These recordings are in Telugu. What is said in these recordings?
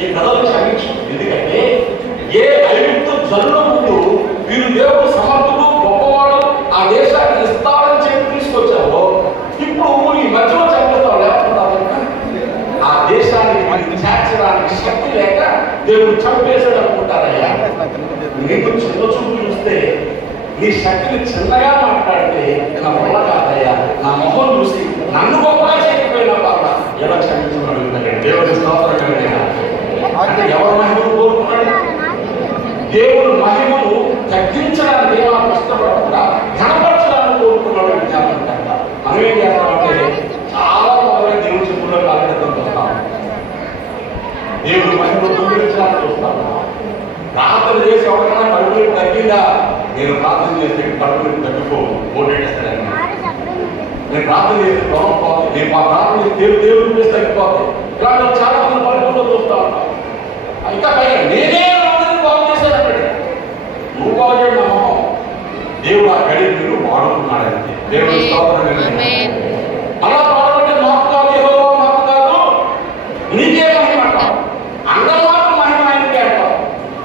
ఈ కథలు క్షమించు. ఎందుకంటే ఏ ఐగుప్తు జనుల ముందు వీరు దేవుడు సమర్థుడు గొప్పవాడు ఆ దేశాన్ని ఇస్తాడని చెప్పి తీసుకొచ్చావో ఇప్పుడు ఈ మధ్యలో చంపుతావు లేకుండా ఆ దేశానికి మనకి చేర్చడానికి శక్తి లేక దేవుడు చంపేశాడు అనుకుంటారయ్యా. నీకు చిన్న చూపు చూస్తే నీ శక్తిని చిన్నగా మాట్లాడితే నా వల్ల కాదయ్యా. నా మొహం చూసి నన్ను గొప్పగా చేయకపోయినా బాబా ఎలా క్షమించగలుగుతాడు? దేవుడి స్తోత్రం కలిగిన అంటే ఎవరు మహిమను కోరుకున్నాడు? దేవుడు మహిమను తగ్గించడానికి ఏమైనా కష్టపడకుండా ఘనపరచడానికి కోరుకున్నాడు విజ్ఞాపన కర్త. మనం ఏం చేస్తామంటే చాలా త్వరగా దేవుడి చెప్పుల్లో కాలెత్తం చూస్తాం. దేవుడు మహిమను దొంగిలించడానికి చూస్తాము. ప్రార్థన చేసి ఎవరికైనా కడుపులు తగ్గిందా? నేను ప్రార్థన చేస్తే కడుపులు తగ్గిపో ఓటేస్తాను. నేను ప్రార్థన చేస్తే దొరం పోతుంది. నేను మా ప్రార్థన చేస్తే దేవుడు చేసి తగ్గిపోతాయి. ఇలాంటి చాలా మంది పడుకుంటూ చూస్తా ఉంటాం. ఇంకా పైగా నేనే బాగు చేశాను. నువ్వు బాగు చేయడం నమ్మకం. దేవుడు ఆ గడి మీరు వాడుకున్నాడంటే దేవుడు అలా వాడుకుంటే మాకు కాదు, ఏదో మాకు కాదు, నీకే మహిమ అంటావు. అందరూ మాత్రం మహిమ ఆయనకే అంటావు.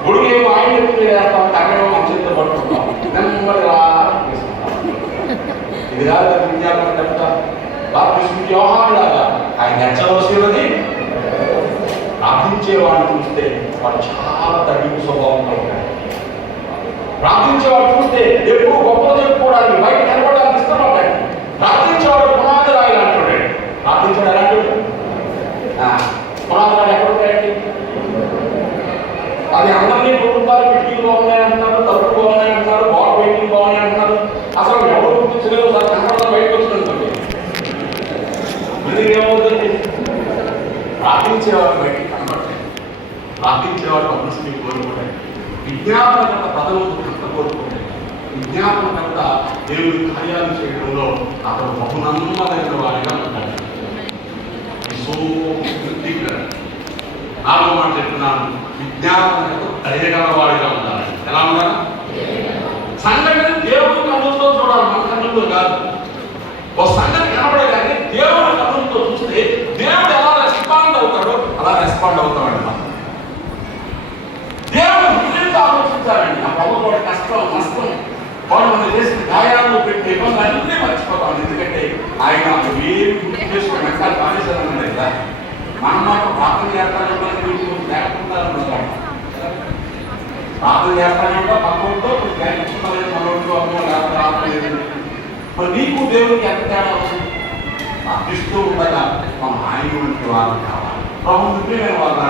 గుడికేమో ఆయన ఎప్పుడు వేస్తాం, తగ్గడం మంచితో పట్టుకుంటాం. నెమ్మది ఇది కాదు విజ్ఞాపన చెప్తా. బాప్తిస్మ యోహానులాగా ఆయన ఎచ్చవలసినది ప్రార్థించేవాడిని చూస్తే వాడు చాలా తగ్గింపు స్వభావంలో ఉంటాడు. ప్రార్థించేవాడు చూస్తే ఎప్పుడు గొప్ప చెప్పుకోవడానికి బయట కనపడడానికి ఇష్టపడ్డాడు. ప్రార్థించేవాడు పునాది రాయి అంటాడు. ప్రార్థించాడు ఎలాంటి పునాది రాయి ఎక్కడ ఉంటాయండి? అది అందరినీ కుటుంబాలు కిటికీలు బాగున్నాయి అంటున్నారు, తలుపులు బాగున్నాయి అంటున్నారు, బాల్ పెయింటింగ్ బాగున్నాయి అంటున్నారు. అసలు ఎవరు గుర్తించలేదు. సార్ కనపడతా బయటకు వచ్చినట్టు ఇది ఏమవుతుంది? ప్రార్థించేవాడు బయటికి కనబడతాయి. ప్రార్థించేవాడు పబ్లిసిటీ కోరుకుంటాయి. విజ్ఞాపనకర్త ప్రజలు కర్త కోరుకుంటాయి. విజ్ఞాపనకర్త దేవుడి కార్యాలు చేయడంలో అతను బహునమ్మదైన వారిగా ఉంటాడు. నాలుగో మాట చెప్తున్నాను, విజ్ఞాపనకర్త దయగలవాడిగా ఉండాలి. ఎలా ఉండాలి? సంఘటన దేవుడి కన్నులతో చూడాలి, మన కన్నులతో కాదు. ఒక సంగతి కనబడేదాన్ని దేవుడి కన్నులతో చూస్తే దేవుడు ఎలా రెస్పాండ్ అవుతాడో అలా రెస్పాండ్ అవుతాడు. దేవుడు హృదయంతో ఆలోచించాలండి. ఆ ప్రభుత్వ కష్టం నష్టం వాళ్ళు మనం చేసిన గాయాలను పెట్టే ఇబ్బంది అన్నీ మర్చిపోతాం. ఎందుకంటే ఆయన ఏమి గుర్తు చేసుకుని వెంకాలు బాధేశారని కదా. మనం మాకు ప్రార్థన చేస్తానే లేకుండా ప్రార్థన చేస్తానే ఉంటా పక్కతో మనోడితో అమ్మో లేకపోతే మరి నీకు దేవుడికి ఎంత తేడా వస్తుంది? ప్రార్థిస్తూ ఉండగా మనం ఆయన వంటి వారు కావాలి. ప్రభుత్వం నేను వాళ్ళ